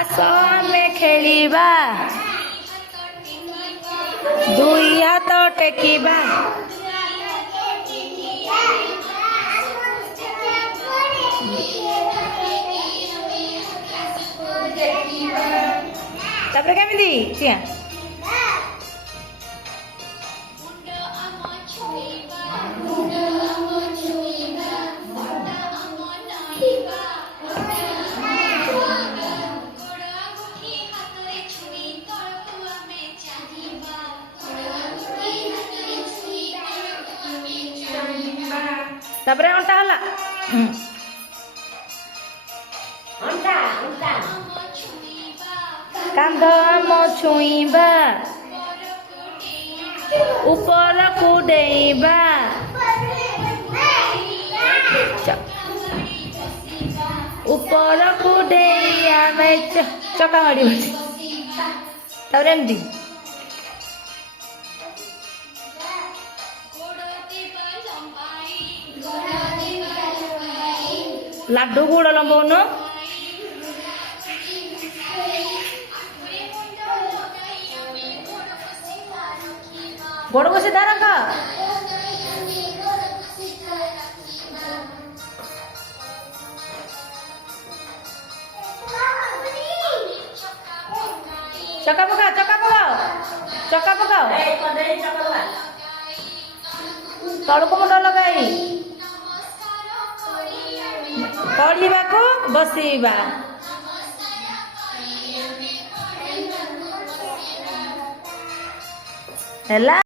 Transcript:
आस आमे खेलिबा दुई हाथ टेकिबा तापर केमिति चिया तापर अंटा हला अंटा अंटा कांध आम छुईबा ऊपर को डेइबा ऊपर को डेई आमे चका मारी तापर एमती लाडू गुड़ लंबौन गोड़ को सीधा रख चका पकाओ चका पकाओ चका पकाओ तड़को मुंड लगाई पढ़ा को बसवा है।